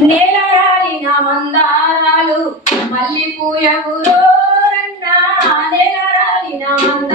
నేలరాలిన మందారాలు మల్లి పూయగురోరన్నా నేలరాలిన నేలరాలి నా మందారాలు